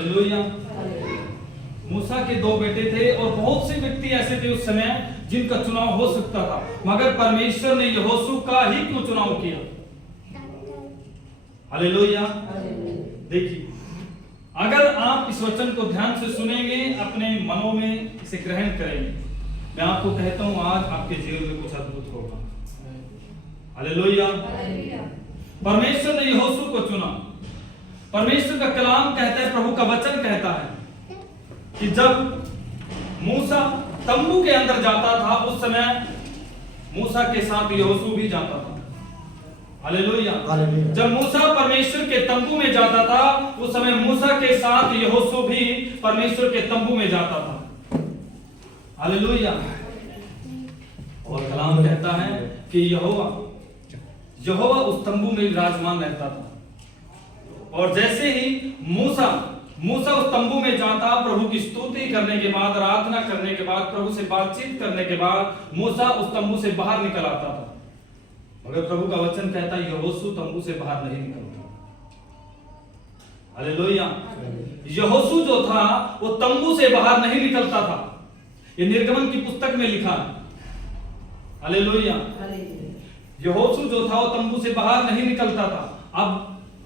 Hallelujah. मूसा के 2 बेटे थे और बहुत से व्यक्ति ऐसे थे उस समय जिनका चुनाव हो सकता था, मगर परमेश्वर ने यहोशू का ही क्यों चुनाव किया? हालेलुया। देखिए, अगर आप इस वचन को ध्यान से सुनेंगे, अपने मनों में इसे ग्रहण करेंगे, मैं आपको कहता हूं आज आपके जीवन में कुछ अद्भुत होगा। हालेलुया। परमेश्वर ने यहोशू को चुना। परमेश्वर का कलाम कहता है, प्रभु का वचन कहता है कि जब मूसा तंबू के अंदर जाता था उस समय मूसा के साथ यहोशू भी जाता था। हालेलुया। जब मूसा परमेश्वर के तंबू में जाता था उस समय मूसा के साथ यहोशू भी परमेश्वर के तंबू में जाता था। हालेलुया। और कलाम कहता है कि यहोवा उस तंबू में विराजमान रहता था। और जैसे ही मूसा उस तंबू में जाता, प्रभु की स्तुति करने के बाद, आराधना करने के बाद, प्रभु से बातचीत करने के बाद मूसा उस तंबू से बाहर निकल आता था। मगर प्रभु का वचन कहता है यहोशू तंबू से बाहर नहीं निकलता। हालेलुया। यहोशू जो था वो तंबू से बाहर नहीं निकलता था। ये निर्गमन की पुस्तक में लिखा है। हालेलुया। यहोशू जो था वो तंबू से बाहर नहीं निकलता था। अब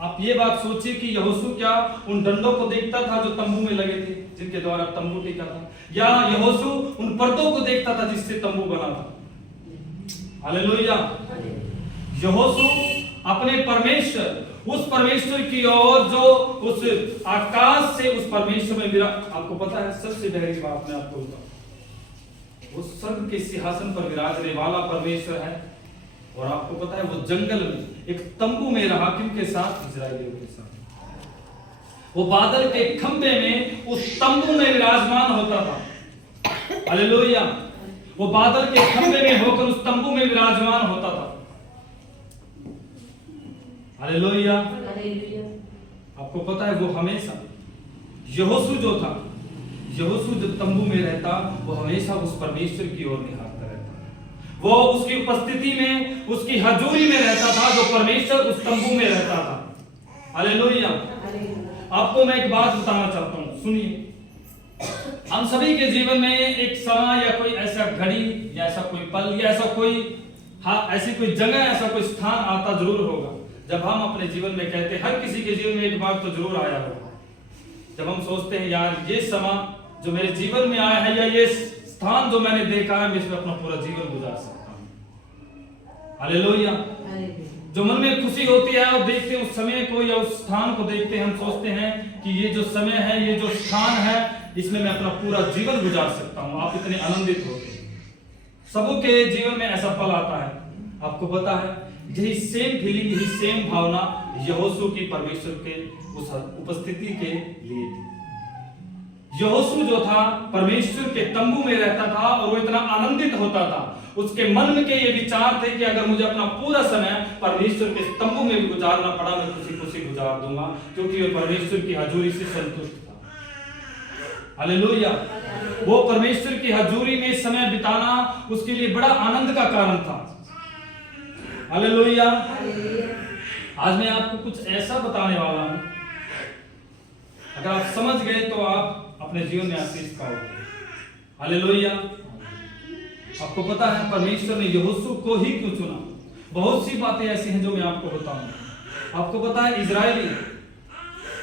आप ये बात सोचिए कि यहोशू क्या उन डंडों को देखता था जो तंबू में लगे थे, जिनके द्वारा तंबू टिका था, या यहोशू उन पर्दों को देखता था जिससे तंबू बना था? हालेलुया। यहोशू अपने उस परमेश्वर की ओर जो उस आकाश से उस परमेश्वर में आपको पता है सबसे गहरी बात मैं आपको बताऊं, उस स्वर्ग के सिंहासन पर विराजने वाला परमेश्वर है। और आपको पता है वो जंगल में एक तंबू में रहा, किनके साथ? इजराइलियों के साथ। वो बादल के खंबे में उस तंबू में विराजमान होता था। हालेलुया। वो बादल के खंबे में होकर उस तंबू में विराजमान होता था। हालेलुया। आपको पता है वो हमेशा यहोशू जो था, यहोशू जब तंबू में रहता वो हमेशा उस परमेश्वर की ओर निहारता रहता। वो उसकी उपस्थिति में, उसकी हजूरी में रहता था, जो परमेश्वर उस तंबू में रहता था। हालेलुया। आपको मैं एक बात बताना चाहता हूं, सुनिए। हम सभी के जीवन में एक समय या कोई ऐसा घड़ी या ऐसा कोई पल या ऐसा कोई ऐसी कोई जगह, ऐसा कोई स्थान आता जरूर होगा जब हम अपने जीवन में कहते हैं, हर किसी के जीवन में एक बार तो जरूर आया होगा, जब हम सोचते हैं यार ये समय जो मेरे जीवन में आया है या ये स्थान जो मैंने देखा है, मैं इसमें अपना पूरा जीवन गुजार सकता हूं। हालेलुया। जो मन में खुशी होती है और देखते हैं उस समय को या उस स्थान को देखते हैं, हम सोचते हैं कि ये जो समय है, ये जो स्थान है, इसमें मैं अपना पूरा जीवन गुजार सकता हूं। आप इतने आनंदित होते हैं। सबों के जीवन में ऐसा पल आता है। आपको पता है यही सेम फीलिंग, यही सेम भावना यहोशू की परमेश्वर के उस उपस्थिति के लिए थी। यहोशू जो था परमेश्वर के तंबू में रहता था और वो इतना आनंदित होता था, उसके मन में के ये विचार थे कि अगर मुझे अपना पूरा समय परमेश्वर के तंबू में भी गुजारना पड़ा, मैं खुशी खुशी गुजार दूंगा, क्योंकि वो परमेश्वर की हजूरी से संतुष्ट था। हालेलुया। वो परमेश्वर की हजूरी में समय बिताना उसके लिए बड़ा आनंद का कारण था। हालेलुया। आज मैं आपको कुछ ऐसा बताने वाला हूं, अगर आप समझ गए तो आप अपने जीवन में आशीष पाओगे। हालेलुया। आपको पता है परमेश्वर ने यहोशू को ही क्यों चुना? बहुत सी बातें ऐसी हैं जो मैं आपको बताऊंगा। आपको पता है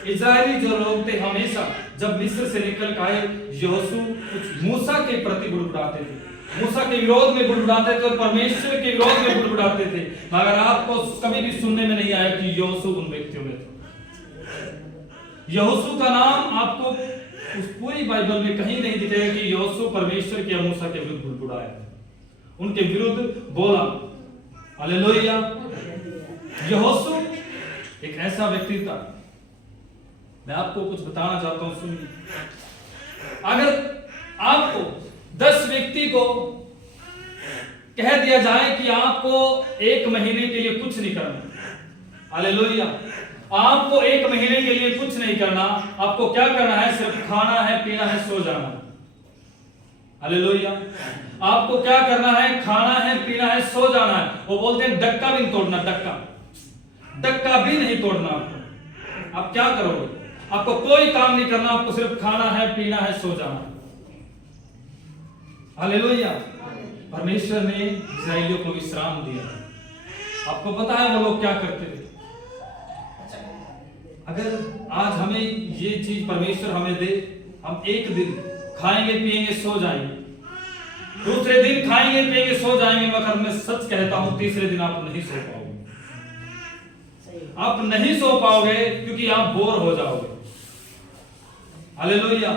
इजरायली जो लोग थे, हमेशा जब मिस्र से निकल के आए, यहोशू कुछ मूसा के प्रति बुड़बुड़ाते थे, मूसा के विरोध में बुड़बुड़ाते थे और परमेश्वर के विरोध में बुड़बुड़ाते थे, मगर आपको कभी भी सुनने में नहीं आया कि यहोशू उन व्यक्तियों में था। यहोशू का नाम आपको उस पूरी बाइबल में कहीं नहीं दिखेगा कि यहोशू परमेश्वर के मूसा के विरुद्ध बुड़बुड़ाया, उनके विरुद्ध बोला। हालेलुया। यहोशू एक ऐसा व्यक्ति था, मैं आपको कुछ बताना चाहता हूं, सुनिए। अगर आपको 10 व्यक्ति को कह दिया जाए कि आपको 1 महीने के लिए कुछ नहीं करना, हालेलुया, आपको 1 महीने के लिए कुछ नहीं करना, आपको क्या करना है? सिर्फ खाना है, पीना है, सो जाना है। हालेलुया। आपको क्या करना है? खाना है, पीना है, सो जाना है। वो बोलते हैं डक्का भी नहीं तोड़ना, डक्का भी नहीं तोड़ना। आपको आप क्या करोगे? आपको कोई काम नहीं करना, आपको सिर्फ खाना है, पीना है, सो जाना है। हालेलुया। परमेश्वर ने इस्राएलियों को विश्राम दिया। आपको पता है वो लोग क्या करते थे? अगर आज हमें ये चीज परमेश्वर हमें दे, हम एक दिन खाएंगे पिएंगे सो जाएंगे, दूसरे दिन खाएंगे पिएंगे सो जाएंगे, मगर मैं सच कहता हूं तीसरे दिन आप नहीं सो पाओगे। आप नहीं सो पाओगे क्योंकि आप बोर हो जाओगे। हालेलुया।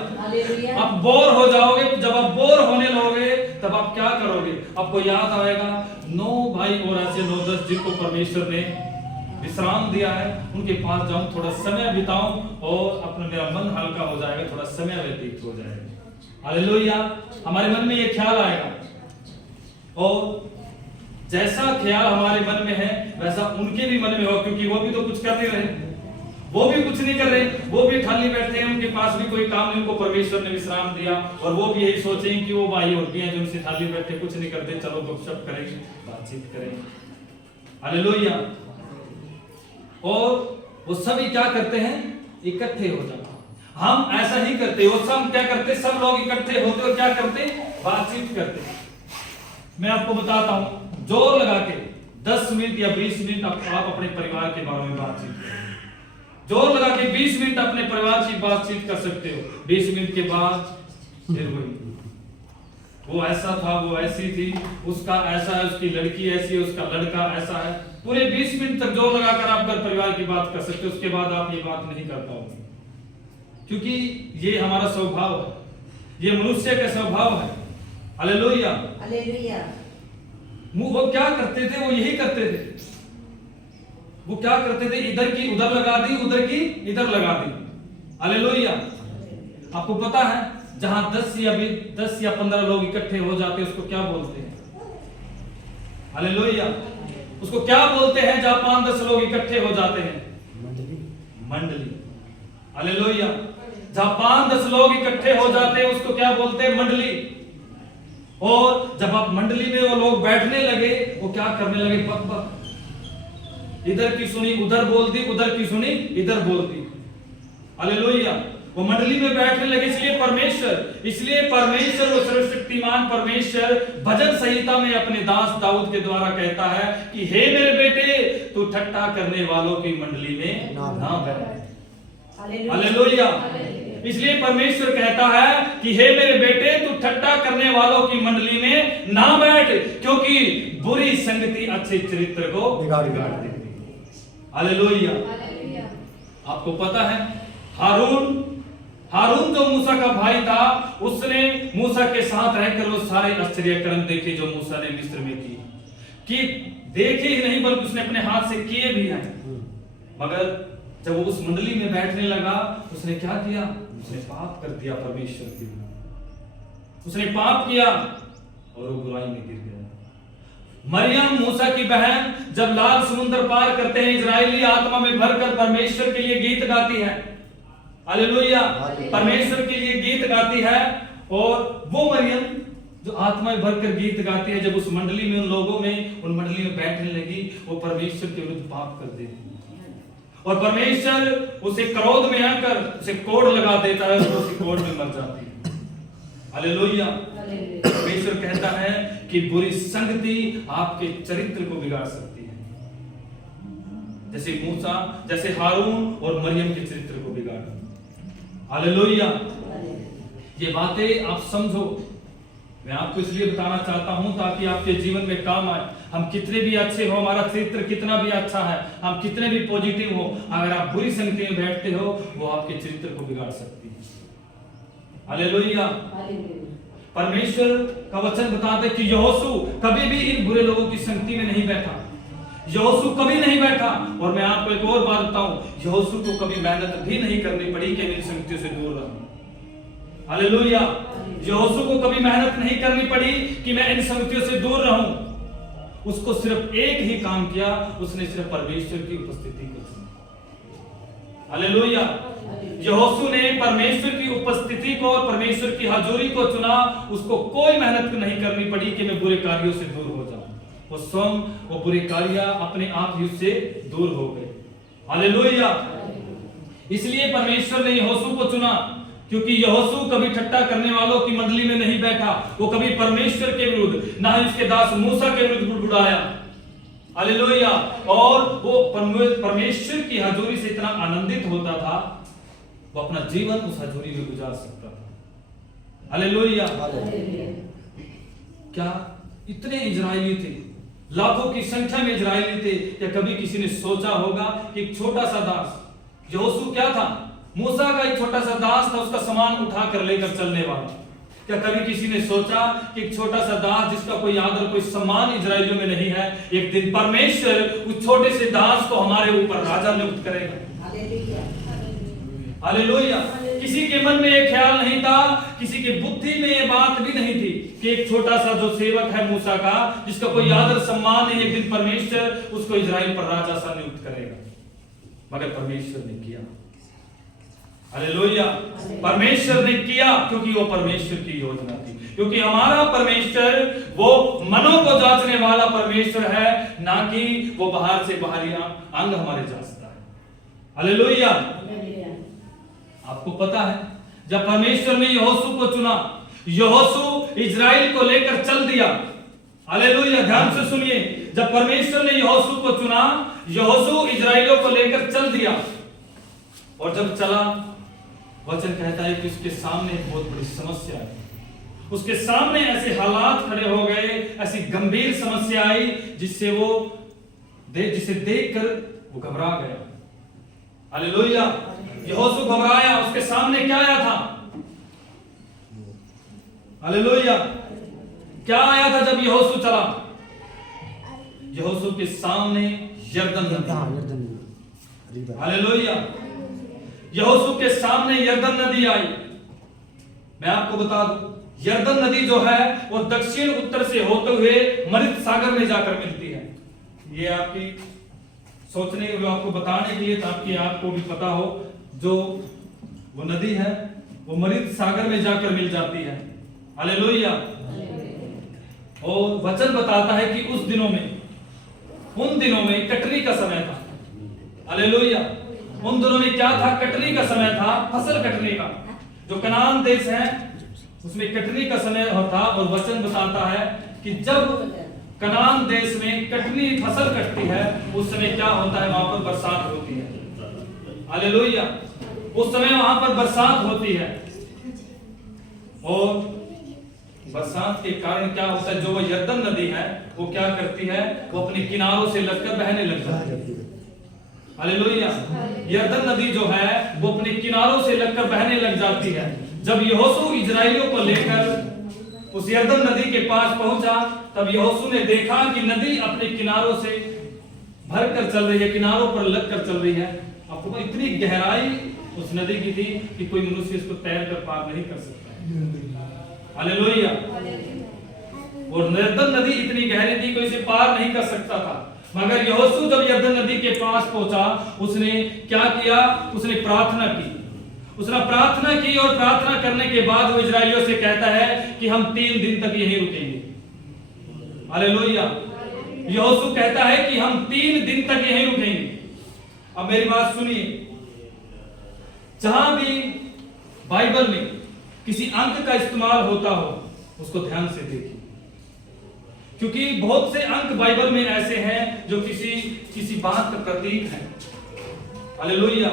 आप बोर हो जाओगे। जब आप बोर होने लगोगे तब आप क्या करोगे? आपको याद आएगा 9 भाई और ऐसे 9-10 जिनको परमेश्वर ने विश्राम दिया है, उनके पास जाऊं, थोड़ा समय बिताऊं और अपना मेरा मन हल्का हो जाएगा, थोड़ा समय व्यतीत हो जाएगा। हालेलुया। हमारे मन में ये ख्याल आएगा और जैसा ख्याल हमारे मन में है वैसा उनके भी मन में हो, क्योंकि वो भी तो कुछ कर नहीं रहे, वो भी कुछ नहीं कर रहे, वो भी खाली बैठे हैं, उनके पास भी कोई काम नहीं, उनको परमेश्वर ने विश्राम दिया और वो भी यही सोचेंगे कि वो भाई और हैं जो उनसे खाली बैठे कुछ नहीं करते, चलो गपशप करेंगे, बातचीत करेंगे। हालेलुया। और वो सभी क्या करते हैं? इकट्ठे हो जाते। हम ऐसा ही करते, वो सब क्या करते? सब लोग इकट्ठे होते और क्या करते? बातचीत करते। मैं आपको बताता हूं, जोर लगा के 10 मिनट या 20 मिनट आप अपने परिवार के बारे में बातचीत करें। जोर लगा के 20 मिनट अपने परिवार की बातचीत कर सकते हो। 20 मिनट के बाद फिर वही, वो ऐसा था, वो ऐसी थी, उसका ऐसा है, उसकी लड़की ऐसी है, उसका लड़का ऐसा है। पूरे 20 मिनट तक जोर लगाकर आप घर परिवार की बात कर सकते हो। उसके बाद आप ये बात नहीं कर पाओगे, क्योंकि ये हमारा स्वभाव है, ये मनुष्य का स्वभाव है। हालेलुया। हालेलुया। वो क्या करते थे? वो यही करते थे। वो क्या करते थे? इधर की उधर लगा दी, उधर की इधर लगा दी। हालेलुया। आपको पता है जहां 10 या 15 लोग इकट्ठे हो जाते हैं उसको क्या बोलते हैं? हालेलुया। उसको क्या बोलते हैं जहां 5-10 लोग इकट्ठे हो जाते हैं? मंडली। हालेलुया। जहां 5-10 लोग इकट्ठे हो जाते हैं उसको क्या बोलते हैं? मंडली। और जब आप मंडली में वो लोग बैठने लगे, वो क्या करने लगे? बक बक, इधर की सुनी उधर बोल दी, उधर की सुनी इधर बोल दी। हालेलुया। वो मंडली में बैठने लगे। इसलिए परमेश्वर वो सर्वशक्तिमान परमेश्वर भजन संहिता में अपने दास दाऊद के द्वारा कहता है कि हे मेरे बेटे, तू ठट्ठा करने वालों की मंडली में ना बैठ। हालेलुया। इसलिए परमेश्वर कहता है कि हे मेरे बेटे, तू ठट्ठा करने वालों की मंडली में ना बैठ, क्योंकि बुरी संगति अच्छे चरित्र को बिगाड़ देती है। हालेलुया। आपको पता है हारून जो मूसा का भाई था, उसने मूसा के साथ रहकर वो सारे आश्चर्य कर्म देखे जो मूसा ने मिस्र में किए, कि देखे ही नहीं बल्कि उसने अपने हाथ से किए भी हैं। मगर जब वो उस मंडली में बैठने लगा, उसने क्या किया? उसने पाप कर दिया परमेश्वर के लिए। उसने पाप किया और वो बुराई में गिर गया। मरियम मूसा की बहन जब लाल समुद्र पार करते हैं, इजरायली आत्मा में भरकर परमेश्वर के लिए गीत गाती है। हालेलुया। परमेश्वर के लिए गीत गाती है। और वो मरियम जो आत्मा में भरकर गीत गाती है, जब उस मंडली में उन मंडली में बैठने लगी, वो परमेश्वर के विरुद्ध पाप कर देती है और परमेश्वर उसे क्रोध में आकर उसे कोड़ लगा देता है और उसी कोड़ में मर जाती है। हालेलुया। परमेश्वर कहता है कि बुरी संगति आपके चरित्र को बिगाड़ सकती है, जैसे मूसा, जैसे हारून और मरियम के चरित्र को बिगाड़ा। हालेलुया। ये बातें आप समझो। मैं आपको इसलिए बताना चाहता हूं ताकि आपके जीवन में काम आए। हम कितने भी अच्छे हो, हमारा चरित्र कितना भी अच्छा है, हम कितने भी पॉजिटिव हो, अगर आप बुरी संगति में बैठते हो, वो आपके चरित्र को बिगाड़ सकती है। हालेलुया। परमेश्वर का वचन बताता है कि यहोशू कभी भी इन बुरे लोगों की संगति में नहीं बैठा। यहोशू कभी नहीं बैठा। और मैं आपको एक और बात बताऊं, यहोशू को कभी मेहनत भी नहीं करनी पड़ी कि इन संगतियों से दूर रहूं। हालेलुया। यहोशू को कभी मेहनत नहीं करनी पड़ी कि मैं इन संगतियों से दूर रहूं। उसको सिर्फ एक ही काम किया, उसने सिर्फ परमेश्वर की उपस्थिति को चुना। हालेलुया। यहोशू ने परमेश्वर की उपस्थिति को और परमेश्वर की हाजुरी को चुना। उसको कोई मेहनत नहीं करनी पड़ी कि मैं बुरे कार्यों से दूर हो जाऊं। वो स्वयं वो बुरे कार्य अपने आप ही उससे दूर हो गए। हालेलुया। इसलिए परमेश्वर ने यहोशू को चुना, क्योंकि यहोशू कभी ठट्टा करने वालों की मंडली में नहीं बैठा। वो कभी परमेश्वर के विरुद्ध, ना ही उसके दास मूसा के विरुद्ध बुड़बुड़ाया। हालेलुया। और वो परमेश्वर की हजूरी से इतना आनंदित होता था, वो अपना जीवन उस हजूरी में गुजार सकता था। हालेलुया। क्या इतने इजरायली थे, लाखों की संख्या में इजरायली थे। क्या कभी किसी ने सोचा होगा कि एक छोटा सा दास, यहोशू क्या था? मूसा का एक छोटा सा दास था, उसका सामान उठा कर लेकर चलने वाला। क्या कभी किसी ने सोचा कि एक छोटा सा दास जिसका कोई आदर कोई सम्मान इजरायलियों में नहीं है, एक दिन परमेश्वर उस छोटे से दास को हमारे ऊपर राजा नियुक्त करेगा? हालेलुया। किसी के मन में ये ख्याल नहीं था, किसी के बुद्धि में ये बात भी नहीं थी कि एक छोटा सा जो सेवक है मूसा का, जिसका कोई आदर सम्मान नहीं, एक दिन परमेश्वर उसको इजराइल पर राजा सा नियुक्त करेगा। मगर परमेश्वर ने किया। हालेलुया। परमेश्वर ने किया, क्योंकि वो परमेश्वर की योजना थी। क्योंकि हमारा परमेश्वर वो मनों को जांचने वाला परमेश्वर है, ना कि वो बाहर से बाहरी अंग हमारे जांचता है। हालेलुया। आपको पता है, जब परमेश्वर ने यहोशू को चुना, यहोशू इजराइल को लेकर चल दिया। हालेलुया। ध्यान से सुनिए, जब परमेश्वर ने यहोशू को चुना, यहोशू इजराइलियों को लेकर चल दिया। और जब चला, वचन कहता है कि उसके सामने एक बहुत बड़ी समस्या है। उसके सामने ऐसे हालात खड़े हो गए, ऐसी गंभीर समस्या आई जिसे देखकर वो घबरा गया। हालेलुया। यहोशू घबराया। उसके सामने क्या आया था? हालेलुया। क्या आया था जब यहोशू चला? यहोशू के सामने यरदन नदी। हालेलुया। यहोशू के सामने यरदन नदी आई। मैं आपको बता दूं, यरदन नदी जो है वो दक्षिण उत्तर से होते हुए मृत सागर में जाकर मिलती है। ये आपकी सोचने, आपको बताने के लिए, ताकि आपको भी पता हो, जो वो नदी है वो मृत सागर में जाकर मिल जाती है। हालेलुया। और वचन बताता है कि उन दिनों में कटनी का समय था। हालेलुया। उन दिनों में क्या था? कटनी का समय था, फसल कटने का। जो कनान देश है उसमें कटनी का समय होता। और वचन बताता है कि जब कनान देश में कटनी फसल कटती है, उस समय क्या होता है? वहां पर बरसात होती है। हालेलुया। उस समय वहां पर बरसात होती है, और बरसात के कारण क्या होता है? जो वो यरदन नदी है वो क्या करती है? वो अपने किनारों से लगकर बहने लग जाती है। हालेलुया। यरदन नदी जो है वो अपने किनारों से लगकर बहने लग जाती है। जब यहोशू इजराइलियों को लेकर उस यरदन नदी के पास पहुंचा, तब यहोशू ने देखा कि नदी अपने किनारों से भरकर चल रही है, किनारों पर लगकर चल रही है। आपको इतनी गहराई उस नदी की थी कि कोई मनुष्य इसको तैर कर पार नहीं कर सकता। हालेलुया। और यरदन नदी इतनी गहरी थी कोई इसे पार नहीं कर सकता था। मगर यहोशू जब यरदन नदी के पास पहुंचा, उसने क्या किया? उसने प्रार्थना की। उसने प्रार्थना की, और प्रार्थना करने के बाद वो इजरायलियों से कहता है कि हम 3 दिन तक यहीं रुकेंगे। हालेलुया। यहोशू कहता है कि हम 3 दिन तक यहीं रुकेंगे। अब मेरी बात सुनिए, जहां भी बाइबल में किसी अंक का इस्तेमाल होता हो, उसको ध्यान से देखिए, क्योंकि बहुत से अंक बाइबल में ऐसे हैं जो किसी बात का प्रतीक है। हालेलुया।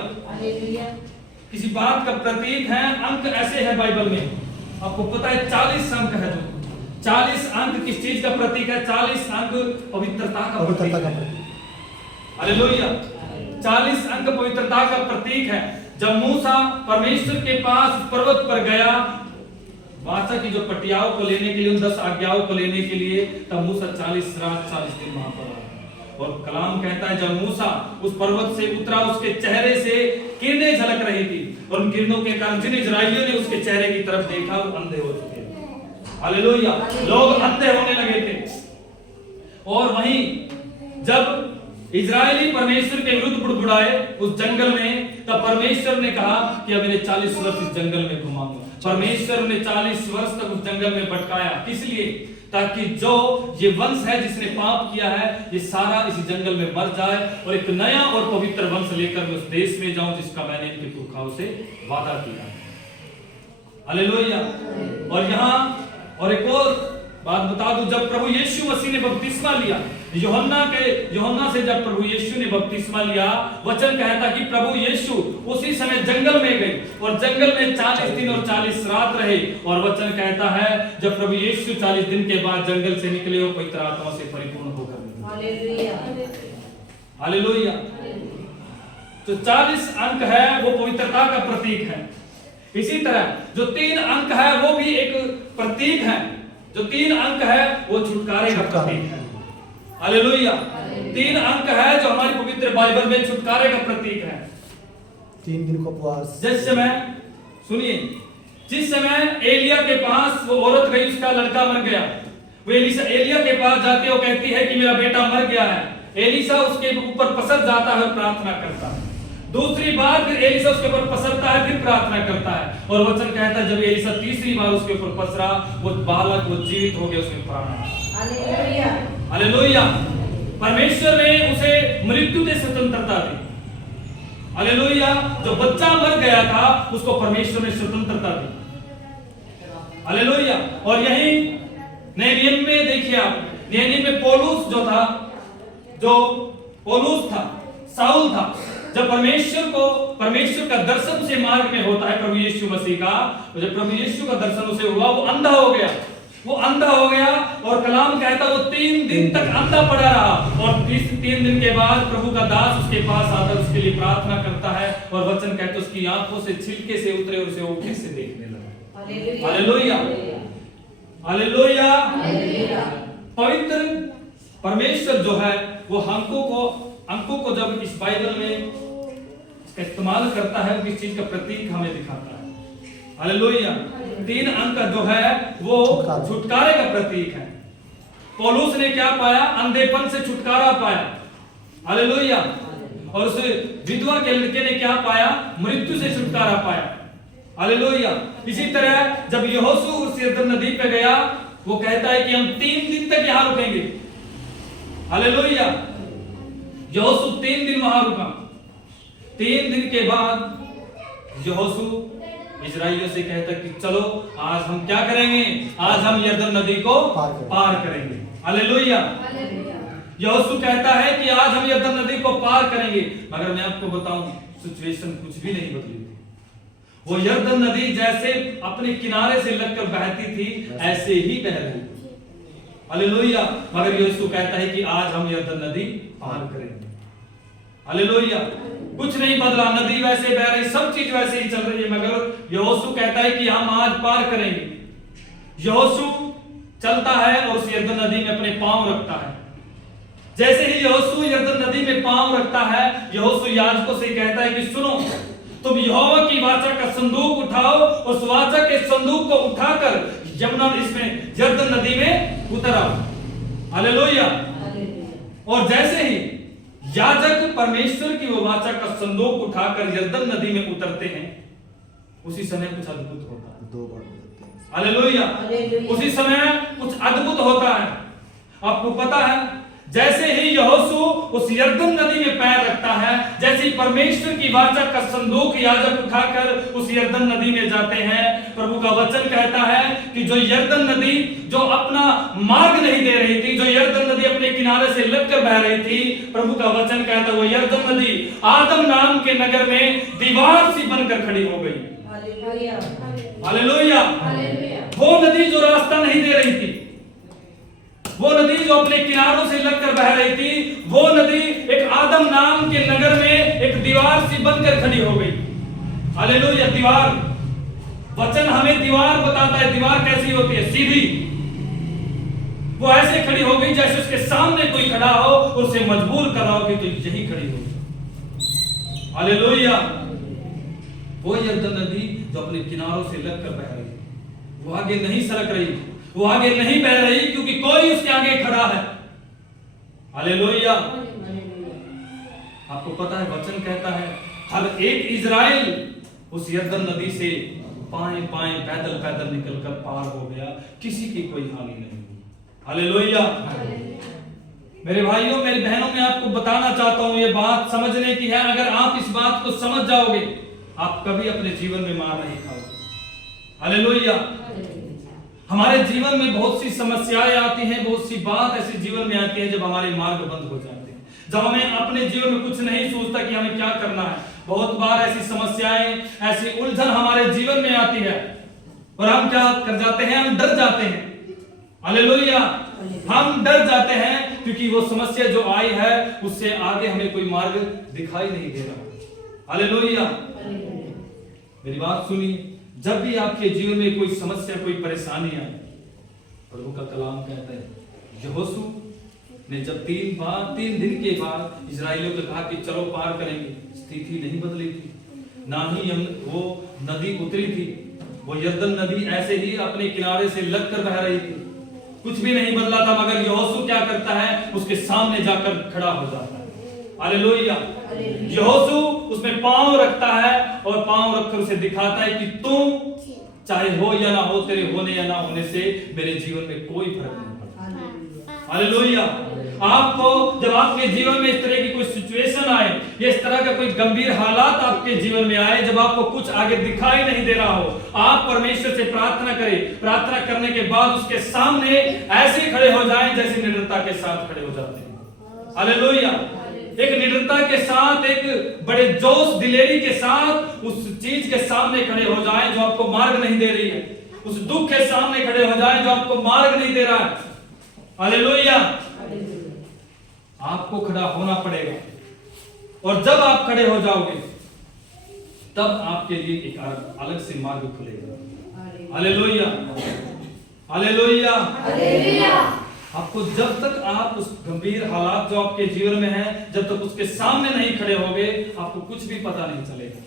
किसी बात का प्रतीक है। अंक ऐसे हैं बाइबल में, आपको पता है 40 अंक है। जो 40 अंक किस चीज का प्रतीक है? 40 अंक पवित्रता का प्रतीक है। हालेलुया। 40 अंक पवित्रता का प्रतीक है। जब मूसा परमेश्वर के पास पर्वत पर गया, वाचा की जो पटियाओं को लेने के लिए, उन 10 आज्ञाओं को लेने के लिए, तब मूसा 40 रात 40 दिन वहां पर रहा। और कलाम कहता है जब मूसा उस पर्वत से उतरा, उसके चेहरे से किरणें झलक रही थी, और उन किरणों के कारण जिन इजरायलियों ने उसके चेहरे की तरफ देखा वो अंधे हो चुके थे। हालेलुया। लोग अंधे होने लगे थे। और वहीं जब इजरायली परमेश्वर के विरुद्ध बुड़बुड़ाए उस जंगल में, तब परमेश्वर ने कहा कि अब इन्हें 40 वर्ष इस जंगल में घुमाऊंगा। परमेश्वर ने 40 वर्ष तक उस जंगल में भटकाया। किस लिए? ताकि जो ये वंश है जिसने पाप किया है ये सारा इसी जंगल में मर जाए और एक नया और पवित्र वंश लेकर मैं उस देश में जाऊं जिसका मैंने इनके पुरखाओं से वादा किया। हालेलुया। और यहाँ और एक और बात बता दूं, जब प्रभु यीशु मसीह ने बपतिस्मा लिया, यूहन्ना से जब प्रभु यीशु ने बपतिस्मा लिया, वचन कहता कि प्रभु यीशु उसी समय जंगल में गए और जंगल में 40 दिन और 40 रात रहे। और वचन कहता है जब प्रभु यीशु 40 दिन के बाद जंगल से निकले और पवित्र आत्मा से परिपूर्ण होकर निकले। हालेलुया। तो 40 अंक है वो पवित्रता का प्रतीक है। इसी तरह जो 3 अंक है वो भी एक प्रतीक है। जो 3 अंक है वो छुटकारे का प्रतीक है। हालेलुया। 3 अंक है जो हमारी पवित्र बाइबल में छुटकारे का प्रतीक है। 3 दिन को उपवास। जिस समय सुनिए, जिस समय एलिया के पास वो औरत गई, उसका लड़का मर गया, वो एलिया के पास जाती है, वो कहती है कि मेरा बेटा मर गया है। एलिसा उसके ऊपर पसर जाता है और प्रार्थना करता है। दूसरी बार फिर एलिसा उसके ऊपर पसरता है, फिर प्रार्थना करता है। और वचन कहता है जब एलिसा तीसरी बार उसके ऊपर पसरा, वो बालक वो जीवित हो गया, उसमें प्राण आया। हालेलुया। हालेलुया। परमेश्वर ने उसे मृत्यु से स्वतंत्रता दी। हालेलुया। जो बच्चा मर गया था उसको परमेश्वर ने स्वतंत्रता दी। हालेलुया। और यही नए नियम में देखिए आप, नए नियम में पौलुस जो था, जो पौलुस था, साउल था, जब परमेश्वर का दर्शन उसे मार्ग में होता है प्रभु यीशु मसीह का, जब प्रभु यीशु का दर्शन उसे हुआ, वो अंधा हो गया। वो अंधा हो गया और कलाम कहता वो 3 दिन तक अंधा पड़ा रहा। और 3 दिन के बाद प्रभु का दास उसके पास आता, उसके लिए प्रार्थना करता है और वचन कहता उसकी आंखों से छिलके से उतरे और उसे वो फिर से देखने लगा। हालेलुया। हालेलुया। पवित्र परमेश्वर जो है वो अंकों को जब इस बाइबल में इस्तेमाल करता है, किस चीज का प्रतीक हमें दिखाता है। हालेलुया। 3 अंक जो है वो छुटकारे का प्रतीक है। पौलुस ने क्या पाया? अंधेपन से छुटकारा पाया। हालेलुया। और उस विधवा के लड़के ने क्या पाया? मृत्यु से छुटकारा पाया। हालेलुया। इसी तरह जब यहोशू उस यरदन नदी पे गया, वो कहता है कि हम 3 दिन तक यहां रुकेंगे। हालेलुया। यहोशू 3 दिन वहां रुका। 3 दिन के बाद यहोशू इजराइलियों से कहता कि चलो आज हम क्या करेंगे? आज हम यरदन नदी को पार करेंगे। हालेलुया। यहोशू कहता है कि आज हम यरदन नदी को पार करेंगे। मगर मैं आपको बताऊं, सिचुएशन कुछ भी नहीं बदली थी। वो यरदन नदी जैसे अपने किनारे से लगकर बहती थी, ऐसे ही बह रही थी। हालेलुया। मगर यहोशू कहता है कि आज हम यरदन नदी पार करेंगे। हालेलुया। कुछ नहीं बदला, नदी वैसे बह रही, सब चीज वैसे ही चल रही है, मगर यहोशू कहता है कि हम आज पार करेंगे। यहोशू चलता है और उस यरदन नदी में अपने पांव रखता है। जैसे ही यहोशू यरदन नदी में पांव रखता है, यहोशू याजकों से कहता है कि सुनो, तुम यहोवा की वाचा का संदूक उठाओ। उस वाचा के संदूक को उठाकर यमुना इसमें यरदन नदी में उतर आओ। हालेलुया। और जैसे ही याजक परमेश्वर की वो वाचा का संदूक उठाकर यरदन नदी में उतरते हैं, उसी समय कुछ अद्भुत होता है। 2 बार होते हैं। हालेलुया। उसी समय कुछ अद्भुत होता है। आपको पता है, जैसे ही यहोशू उस यरदन नदी में पैर रखता है, जैसे ही परमेश्वर की वाचा का संदूक याजक उठाकर उस यरदन नदी में जाते हैं, प्रभु का वचन कहता है कि जो यरदन नदी जो अपना मार्ग नहीं दे रही थी, जो यरदन नदी अपने किनारे से लगकर बह रही थी, प्रभु का वचन कहता है वो यरदन नदी आदम नाम के नगर में दीवार सी बनकर खड़ी हो गई। हालेलुया। वो नदी जो रास्ता नहीं दे रही थी, वो नदी जो अपने किनारों से लगकर बह रही थी, वो नदी एक आदम नाम के नगर में एक दीवार सी बनकर खड़ी हो गई। हालेलुया। दीवार, वचन हमें दीवार बताता है। दीवार कैसी होती है? सीधी। वो ऐसे खड़ी हो गई जैसे उसके सामने कोई खड़ा हो, उसे मजबूर कर रहा हो कि तो यही खड़ी हो। हालेलुया। वो यरदन नदी जो अपने किनारों से लगकर बह रही है, वो आगे नहीं सरक रही, वो आगे नहीं बह रही, क्योंकि कोई उसके आगे खड़ा है। हालेलुया। आपको पता है, वचन कहता है हर एक इजराइल उस यरदन नदी से पाए पैदल निकलकर पार हो गया, किसी की कोई हानि नहीं हुई। हालेलुया। मेरे भाइयों मेरी बहनों मैं आपको बताना चाहता हूं, ये बात समझने की है। अगर आप इस बात को समझ जाओगे आप कभी अपने जीवन में मार नहीं खाओगे। हालेलुया। हमारे जीवन में बहुत सी समस्याएं आती हैं, बहुत सी बात ऐसी जीवन में आती है जब हमारे मार्ग बंद हो जाते हैं, जब हमें अपने जीवन में कुछ नहीं सोचता कि हमें क्या करना है। बहुत बार ऐसी समस्याएं, ऐसी उलझन हमारे जीवन में आती है और हम क्या कर जाते हैं, हम डर जाते हैं। हालेलुया। हम डर जाते हैं क्योंकि वो समस्या जो आई है उससे आगे हमें कोई मार्ग दिखाई नहीं दे रहा। हालेलुया। मेरी बात सुनिए, जब भी आपके जीवन में कोई समस्या, कोई परेशानी आए, प्रभु का कलाम कहता है यहोशू ने जब 3 दिन के बाद इजराइलियों को कहा कि चलो पार करेंगे, स्थिति नहीं बदली थी, ना ही वो नदी उतरी थी। वो यरदन नदी ऐसे ही अपने किनारे से लगकर बह रही थी, कुछ भी नहीं बदला था। मगर यहोशू क्या करता है, उसके सामने जाकर खड़ा हो जाता है। हालेलुया। यहोशू उसमें पांव रखता है और पांव रखकर उसे दिखाता है कि तुम चाहे हो या ना हो, तेरे होने या ना होने से मेरे जीवन में कोई फर्क नहीं पड़ता। हालेलुया। आपको जब आपके जीवन में इस तरह की कोई सिचुएशन आए, इस तरह का कोई गंभीर हालात आपके जीवन में आए, जब आपको कुछ आगे दिखाई नहीं दे रहा हो, आप परमेश्वर से प्रार्थना करें। प्रार्थना करने के बाद उसके सामने ऐसे खड़े हो जाएं जैसे निडरता के साथ खड़े हो जाते हैं। हालेलुया। एक निडरता के साथ, एक बड़े जोश दिलेरी के साथ उस चीज के सामने खड़े हो जाएं जो आपको मार्ग नहीं दे रही है, उस दुख के सामने खड़े हो जाएं जो आपको मार्ग नहीं दे रहा है। हालेलुया। आपको खड़ा होना पड़ेगा और जब आप खड़े हो जाओगे तब आपके लिए एक अलग से मार्ग खुलेगा। हालेलुया। हालेलुया। आपको जब तक आप उस गंभीर हालात जो आपके जीवन में है, जब तक उसके सामने नहीं खड़े होगे, आपको कुछ भी पता नहीं चलेगा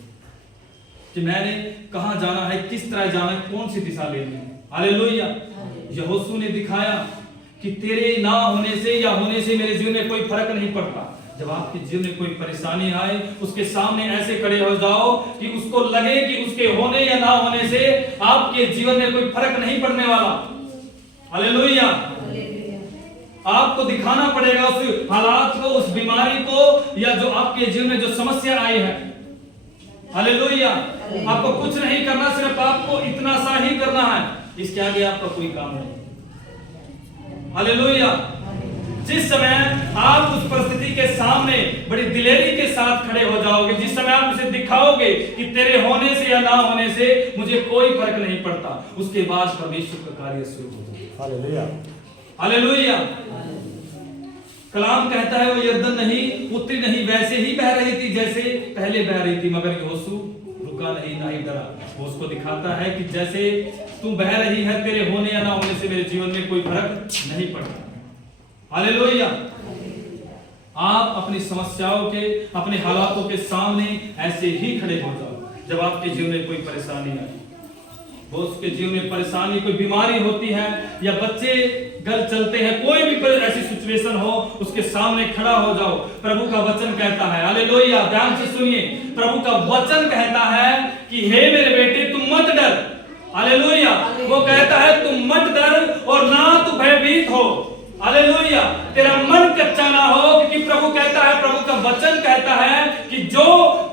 कि मैंने कहां जाना है, किस तरह जाना है, कौन सी दिशा लेनी है। हालेलुया। यहोशू ने दिखाया कि तेरे ना होने से या होने से मेरे जीवन में कोई फर्क नहीं पड़ता। जब आपके जीवन में कोई परेशानी आए, उसके सामने ऐसे खड़े हो जाओ कि उसको लगे कि उसके होने या ना होने से आपके जीवन में कोई फर्क नहीं पड़ने वाला। हालेलुया। आपको दिखाना पड़ेगा उस हालात को, उस बीमारी को, या जो आपके जीवन में जो समस्या आई है। हालेलुया। आपको कुछ नहीं करना, सिर्फ आपको इतना सा ही करना है, इसके आगे आपका कोई काम नहीं। हालेलुया। जिस समय आप उस परिस्थिति के सामने बड़ी दिलेरी के साथ खड़े हो जाओगे, जिस समय आप उसे दिखाओगे कि तेरे होने से या ना होने से मुझे कोई फर्क नहीं पड़ता, उसके बाद परमेश्वर का कार्य शुरू हो जाएगा। हालेलुया। हालेलुया। कलाम कहता है वो यरदन नहीं उतरी नहीं, वैसे ही बह रही थी जैसे पहले बह रही थी, मगर यहोशू रुका नहीं, ना ही डरा। वो उसको दिखाता है कि जैसे तू बह रही है, तेरे होने या ना होने से मेरे जीवन में कोई फर्क नहीं पड़ता। हालेलुया। आप अपनी समस्याओं के, अपने हालातों के सामने ऐसे ही खड़े हो जाओ। जब आपके जीवन में कोई परेशानी आए, वो उसके जीवन में परेशानी, कोई बीमारी होती है या बच्चे गलत चलते हैं, कोई भी ऐसी सिचुएशन हो, उसके सामने खड़ा हो जाओ। प्रभु का वचन कहता है, हालेलुया, ध्यान से सुनिए, प्रभु का वचन कहता है कि हे मेरे बेटे तुम मत डर। हालेलुया। वो कहता है तुम मत डर और ना तू भयभीत हो। हालेलुया। तेरा मन कच्चा ना हो, क्योंकि प्रभु कहता है, प्रभु का वचन कहता है कि जो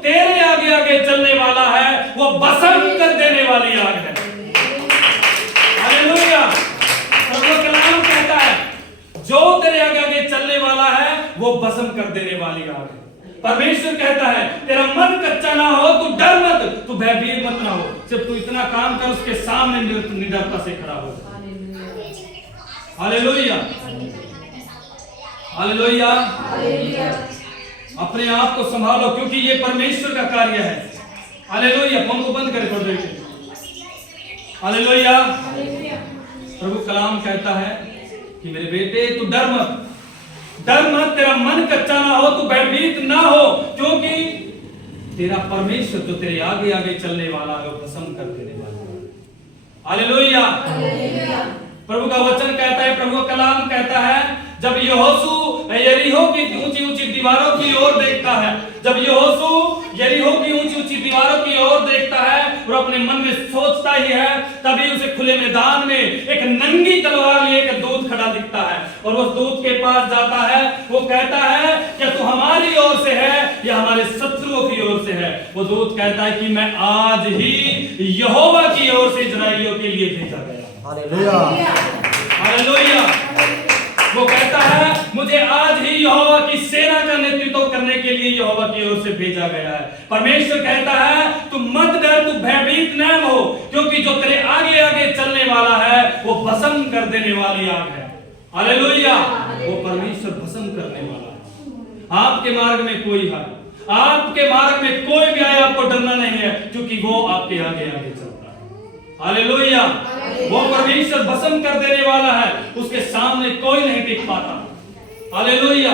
तेरे आगे आगे चलने वाला है वो भस्म कर देने वाली आग है। हालेलुया। प्रभु का नाम कहता है जो तेरे आगे आगे चलने वाला है वो भस्म कर देने वाली आग है। परमेश्वर कहता है तेरा मन कच्चा ना हो, तू डर मत, तू भयभीत मत ना हो, सिर्फ तू इतना काम कर, उसके सामने निडरता से खड़ा हो। हालेलुया। हालेलुया। अपने आप को संभालो, क्योंकि ये परमेश्वर का कार्य है। हालेलुया। फोन को बंद करें थोड़ी देर के लिए। हालेलुया। प्रभु कलाम कहता है कि मेरे बेटे तू डर मत, डर मत, तेरा मन कच्चा ना हो, तू भयभीत ना हो, क्योंकि तेरा परमेश्वर जो तेरे आगे आगे चलने वाला है वो भस्म कर देने वाला है। हालेलुया। प्रभु का वचन कहता है, प्रभु का कलाम कहता है, जब यहोशू यरीहो की ऊंची ऊंची दीवारों की ओर देखता है। जब यहोशू यरीहो की ऊंची ऊंची दीवारों की ओर देखता है और अपने मन में सोचता ही है, तभी उसे खुले मैदान में एक नंगी तलवार लिए एक दूत खड़ा दिखता है और वो दूत के पास जाता है। वो कहता है क्या तू हमारी ओर से है या हमारे शत्रुओं की ओर से है? वो दूत कहता है कि मैं आज ही यहोवा की ओर से इजराइलियों के लिए भेजा गया। हालेलुया। हालेलुया। वो कहता है मुझे आज ही यहोवा की सेना का नेतृत्व करने के लिए यहोवा की ओर से भेजा गया है। परमेश्वर कहता है तू मत डर, तू भयभीत न हो, क्योंकि जो तेरे आगे आगे चलने वाला है वो भस्म कर देने वाली आग है। हालेलुया। वो परमेश्वर भस्म करने वाला है। आपके मार्ग में कोई है, आपके मार्ग में कोई भी आए, आपको डरना नहीं है, क्योंकि वो आपके आगे आगे चलता है। हालेलुया। वो परमेश्वर भस्म कर देने वाला है, उसके सामने कोई नहीं टिक पाता। हालेलुया।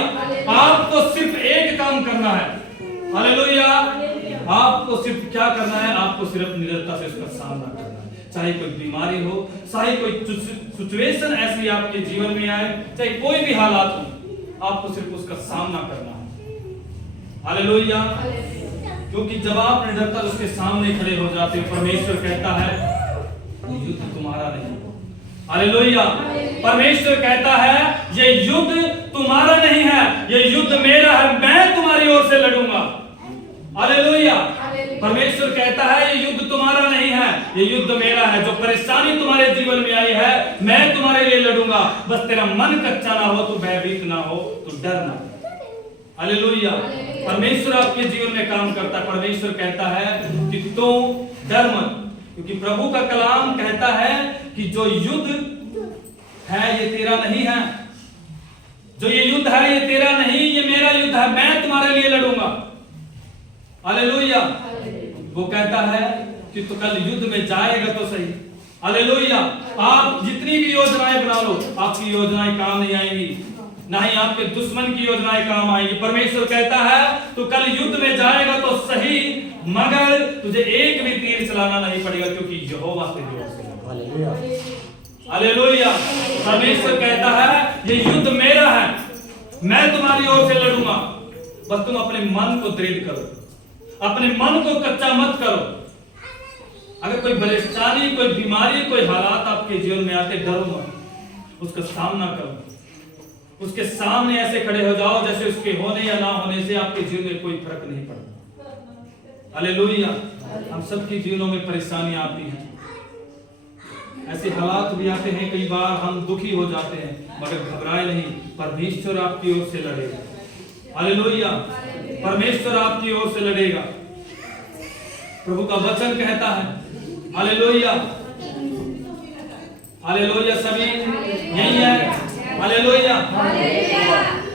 आपको सिर्फ एक काम करना है। हालेलुया। आपको सिर्फ क्या करना है? आपको सिर्फ निडरता से उसका सामना करना है। चाहे कोई बीमारी हो, चाहे कोई सिचुएशन ऐसी आपके जीवन में आए, चाहे कोई भी हालात हो, आपको सिर्फ उसका सामना करना है। हालेलुया। क्योंकि जब आप निडरता उसके सामने खड़े हो जाते हो, परमेश्वर कहता है युद्ध तुम्हारा नहीं। हालेलुया। परमेश्वर कहता है ये युद्ध तुम्हारा नहीं है, ये युद्ध मेरा है, मैं तुम्हारी ओर से लड़ूंगा। हालेलुया। परमेश्वर कहता है ये युद्ध तुम्हारा नहीं है, ये युद्ध मेरा है। जो परेशानी तुम्हारे जीवन में आई है, मैं तुम्हारे लिए लड़ूंगा। बस तेरा मन कच्चा ना हो, तू भयभीत ना हो, तू डर ना। हालेलुया। परमेश्वर आपके जीवन में काम करता है। परमेश्वर कहता है कि तुम डर मत, क्योंकि प्रभु का कलाम कहता है कि जो युद्ध है ये तेरा नहीं है, जो ये युद्ध है ये तेरा नहीं, ये मेरा युद्ध है, मैं तुम्हारे लिए लड़ूंगा। हालेलुया। वो कहता है कि तू कल युद्ध में जाएगा तो सही। हालेलुया। आप जितनी भी योजनाएं बना लो, आपकी योजनाएं काम नहीं आएंगी, ना ही आपके दुश्मन की योजनाएं काम आएंगी। परमेश्वर कहता है तू कल युद्ध में जाएगा तो सही, मगर तुझे एक भी तीर चलाना नहीं पड़ेगा, क्योंकि यहोवा तेरी ओर से है। हालेलुया। हालेलुया। परमेश्वर कहता है ये युद्ध मेरा है, मैं तुम्हारी ओर से लड़ूंगा। बस तुम अपने मन को दृढ़ करो, अपने मन को कच्चा मत करो। अगर कोई परेशानी, कोई बीमारी, कोई हालात आपके जीवन में आते, डरो मत, उसका सामना करो। उसके सामने ऐसे खड़े हो जाओ जैसे उसके होने या ना होने से आपके जीवन में कोई फर्क नहीं पड़ता। हालेलुया। हम सबके जीवनों में परेशानियां आती हैं, ऐसे हालात भी आते हैं, कई बार हम दुखी हो जाते हैं, मगर घबराए नहीं, परमेश्वर आपकी ओर से लड़ेगा। हालेलुया। परमेश्वर आपकी ओर से लड़ेगा। प्रभु का वचन कहता है। हालेलुया। हालेलुया। सभी यही है। हालेलुया।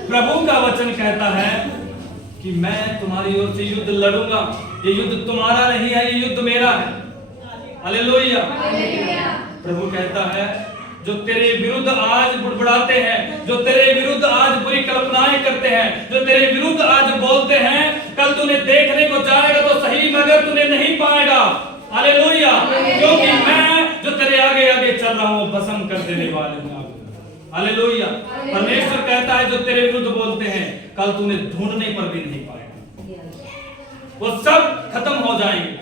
प्रभु का वचन कहता है कि मैं तुम्हारी ओर से युद्ध लड़ूंगा। ये युद्ध तुम्हारा नहीं है, ये युद्ध मेरा है। हालेलुया। प्रभु कहता है जो तेरे विरुद्ध आज बुड़बुड़ाते हैं, जो तेरे विरुद्ध आज बुरी कल्पनाएं करते हैं, जो तेरे विरुद्ध आज बोलते हैं, कल तूने देखने को जाएगा तो सही, मगर तूने नहीं पाएगा। हालेलुया। क्योंकि मैं जो तेरे आगे आगे चल रहा हूं, भस्म कर देने वाले हूं। हालेलुया। परमेश्वर कहता है जो तेरे विरुद्ध बोलते हैं, कल तूने ढूंढने पर भी नहीं पाएगा, वो सब खत्म हो जाएंगे।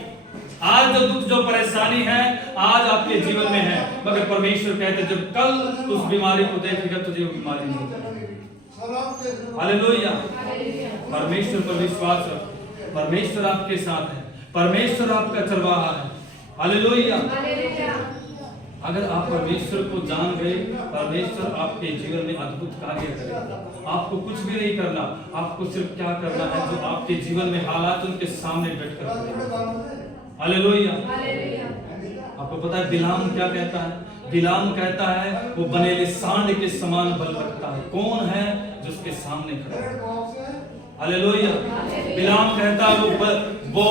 आज जो दुख, जो परेशानी है, आज आपके जीवन में है, मगर परमेश्वर कहते हैं जब कल तू उस बीमारी को देखेगा, तुझे वो बीमारी नहीं होगी। हालेलुया। परमेश्वर पर विश्वास रखो, परमेश्वर आपके साथ है, परमेश्वर आपका चरवाहा है। हालेलुया। अगर आप परमेश्वर को जान गए, परमेश्वर आपके जीवन में अद्भुत कार्य करेगा। आपको कुछ भी नहीं करना, आपको सिर्फ क्या करना है, जो आपके जीवन में हालात उनके सामने बैठकर करेगा। हालेलुया। आपको पता है बिलाम क्या कहता है? बिलाम कहता है वो बनेले सांड के समान बल रखता है, कौन है जो उसके सामने खड़ा है? हालेलुया। बिलाम कहता है वो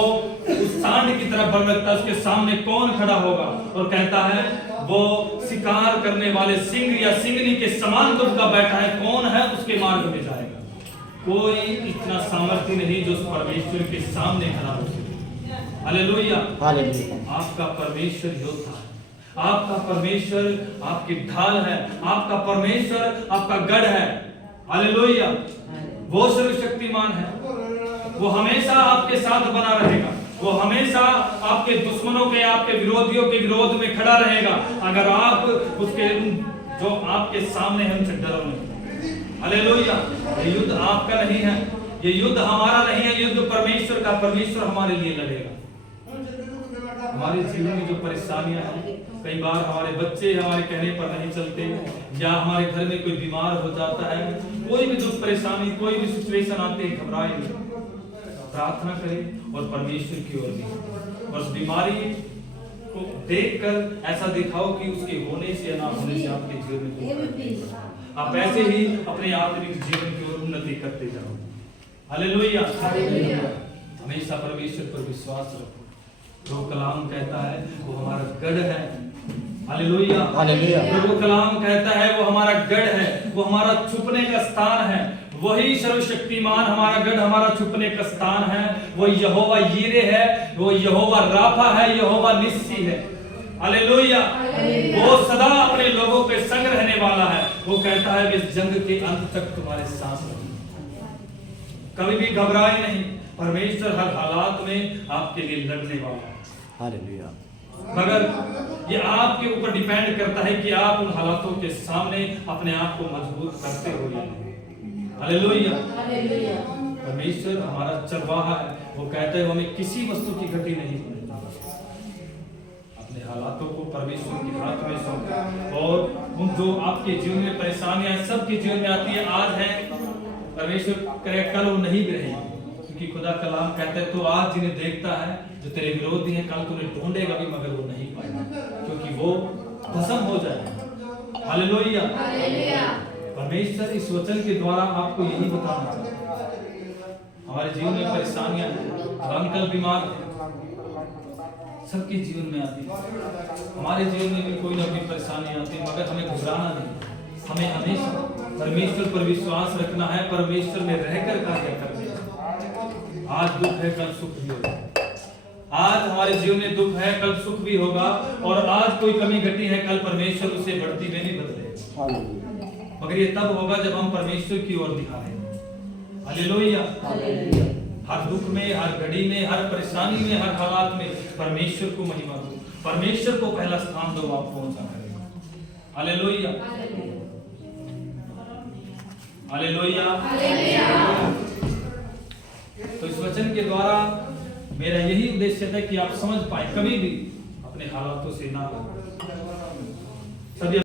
उस सांड की तरह बल रखता है, उसके सामने कौन खड़ा होगा? और कहता है वो शिकार करने वाले सिंह या सिंगनी के समान दुख का बैठा है, कौन है उसके मार्ग में जाएगा? कोई इतना सामर्थ्य नहीं जो उस परमेश्वर के सामने खड़ा हो सके। हालेलुया। आपका परमेश्वर योद्धा है, आपका परमेश्वर आपकी ढाल है, आपका परमेश्वर आपका गढ़ है। हालेलुया। वो सर्वशक्तिमान है, वो हमेशा आपके साथ बना रहेगा, वो हमेशा आपके दुश्मनों के, आपके विरोधियों के विरोध में खड़ा रहेगा अगर आप उसके जो आपके सामने है उनसे डरो नहीं। हालेलुया। ये युद्ध आपका नहीं है, ये युद्ध हमारा नहीं है, युद्ध परमेश्वर का। परमेश्वर हमारे लिए लड़ेगा। हमारे जीवन में जो परेशानियां हैं, कई बार हमारे बच्चे हमारे कहने पर नहीं चलते, या हमारे घर में कोई बीमार हो जाता है, कोई भी दुख परेशानी, कोई भी सिचुएशन आते हैं, घबराए नहीं, प्रार्थना करें और परमेश्वर की ओर देखें। और उस बीमारी को देखकर ऐसा दिखाओ कि उसके होने से या ना होने से आपके जीवन में आप ऐसे ही अपने आत्मिक जीवन की ओर उन्नति करते जाओ। हालेलुया। हमेशा परमेश्वर पर विश्वास रखो। जो कलाम कहता है वो हमारा गढ़ है। हालेलुया। हालेलुया। जो कलाम कहता है वो हमारा गढ़ है, वो हमारा छुपने का स्थान है। वही सर्वशक्तिमान हमारा गढ़, हमारा छुपने का स्थान है। वो यहोवा यीरे है, वो यहोवा राफा है, यहोवा निस्सी है। हालेलुया। वो सदा अपने लोगों के संग रहने वाला है। वो कहता है कि इस जंग के अंत तक तुम्हारे साथ रहूंगा। कभी भी घबराए नहीं, परमेश्वर हर हालात में आपके लिए लड़ने वाला है। हालेलुया। मगर ये आपके ऊपर डिपेंड करता है कि आप उन हालातों के सामने अपने आप को मजबूत करते हो या नहीं। हालेलुया। परमेश्वर हमारा चरवाहा है। वो कहता है वो हमें किसी वस्तु की घटी नहीं होने देगा। अपने हालातों को परमेश्वर के हाथ में सौंपो। और उन जो आपके जीवन में परेशानियां सबके जीवन में आती है, आज है, परमेश्वर करे कल वो नहीं भी रहेगी, क्योंकि खुदा कलाम कहता है तो आज जिन्हें देखता है जो तेरे विरोधी है, कल तुम्हें ढूंढेगा भी मगर वो नहीं पाएगा, क्योंकि वो भस्म हो जाएगा। हालेलुया। परमेश्वर इस वचन के द्वारा आपको यही बताना चाहता है। हमारे जीवन में परेशानियां हैं, अंकल बीमार है, सबके जीवन में आती है, हमारे जीवन में भी कोई ना कोई परेशानी आती है, मगर हमें घबराना नहीं, हमें हमेशा परमेश्वर पर विश्वास रखना है, परमेश्वर में रहकर कार्य करना है। आज दुख है, कल सुख भी होगा। आज हमारे जीवन में दुख है, कल सुख भी होगा। और आज कोई कमी घटी है, कल परमेश्वर उसे बढ़ती में नहीं बदलेगा। मगर ये तब होगा जब हम परमेश्वर की ओर दिखाएंगे। हालेलुया। हर दुख में, हर घड़ी में, हर परेशानी में, हर हालात में परमेश्वर को महिमा दो, परमेश्वर को पहला स्थान दो, आप पहुंचा करेगा। हालेलुया। हालेलुया। तो इस वचन के द्वारा मेरा यही उद्देश्य था कि आप समझ पाए, कभी भी अपने हालातों से ना सभी